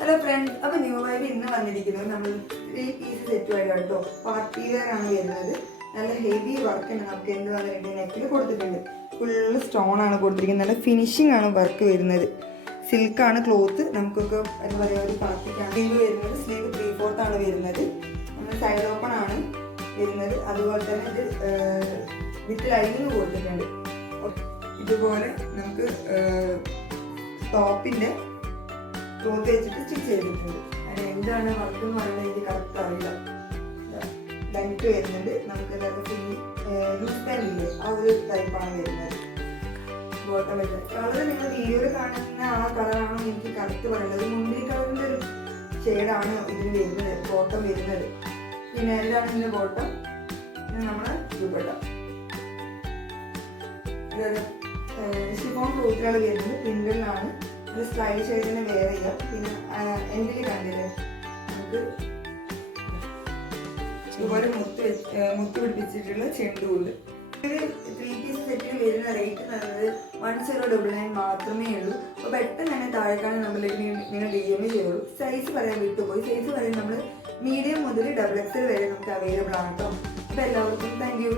Hello friends, അപ്പോൾ new vibe ഇന്ന് വന്നിരിക്കുന്നത് നമ്മൾ 3 പീസ് സെറ്റുമായിട്ട് കേട്ടോ. പാർട്ടി വെയർ ആണ് വരുന്നത്. നല്ല ഹെവി വർക്കാണ് നമുക്ക് എന്ത് വന്നിട്ടുണ്ട്, നെക്കിൽ കൊടുത്തിട്ടുണ്ട്. ഫുള്ള് സ്റ്റോൺ ആണ് കൊടുത്തിരിക്കുന്നത്. നല്ല ഫിനിഷിംഗ് ആണ് വർക്ക് വരുന്നത്. സിൽക്കാണ് ക്ലോത്ത്. നമുക്കൊക്കെ എന്താ പറയുക, ഒരു പാർട്ടിക്കാണ് സ്ലീവ് വരുന്നത്. സ്ലീവ് 3/4 ആണ് വരുന്നത്. നമ്മൾ സൈഡ് ഓപ്പൺ ആണ് വരുന്നത്. അതുപോലെ തന്നെ ഇത് വിത്ത് ലൈനിങ് കൊടുത്തിട്ടുണ്ട്. ഇതുപോലെ നമുക്ക് ടോപ്പിൻ്റെ ക്ലോത്ത് വെച്ചിട്ട് സ്റ്റിച്ച് ചെയ്തിട്ടുണ്ട്. അതിന് എന്താണ് വർക്ക് എന്ന് പറയുന്നത് എനിക്ക് കറക്റ്റ് അറിയില്ല. ലെങ്ത് വരുന്നുണ്ട്. നമുക്ക് ലൂസ് പാൻറ്റില്ലേ, ആ ഒരു ടൈപ്പാണ് വരുന്നത്. ബോട്ടം വരുന്നത് കളർ നിങ്ങൾ വീഡിയോയിൽ കാണുന്ന ആ കളറാണോ എനിക്ക് കറക്റ്റ് പറയുന്നത്. മുന്തിരി കളറിൻ്റെ ഒരു ഷെയ്ഡാണ് ഇതിന് വരുന്നത്, ബോട്ടം വരുന്നത്. പിന്നെ എന്താണ് ഇതിൻ്റെ ബോട്ടം, പിന്നെ നമ്മുടെ ദുപ്പട്ട. ഷിഫോൺ ക്ലോത്തിലാണ് വരുന്നത്. പ്രിന്റിലാണ്. ഒരു സ്റ്റൈലിഷ് ആയിട്ട് തന്നെ വെയർ ചെയ്യാം. പിന്നെ എൻ്റെ കണ്ടില്ലേ, നമുക്ക് ഇതുപോലെ മുത്ത് പിടിപ്പിച്ചിട്ടുള്ള ചെണ്ടുണ്ട്. ഒരു 3 പീസ് സെറ്റിന് വരുന്ന റേറ്റ് എന്നുള്ളത് 1099 മാത്രമേ ഉള്ളൂ. അപ്പോൾ പെട്ടെന്ന് തന്നെ താഴേക്കാണ് നമ്മളിലേക്ക് നിങ്ങൾ DM ചെയ്യുള്ളൂ. സൈസ് പറയാൻ വിട്ടുപോയി. സൈസ് പറയാൻ നമ്മൾ മീഡിയം മുതൽ XXL വരെ നമുക്ക് അവൈലബിൾ ആണ് കേട്ടോ. അപ്പോൾ എല്ലാവർക്കും താങ്ക് യു.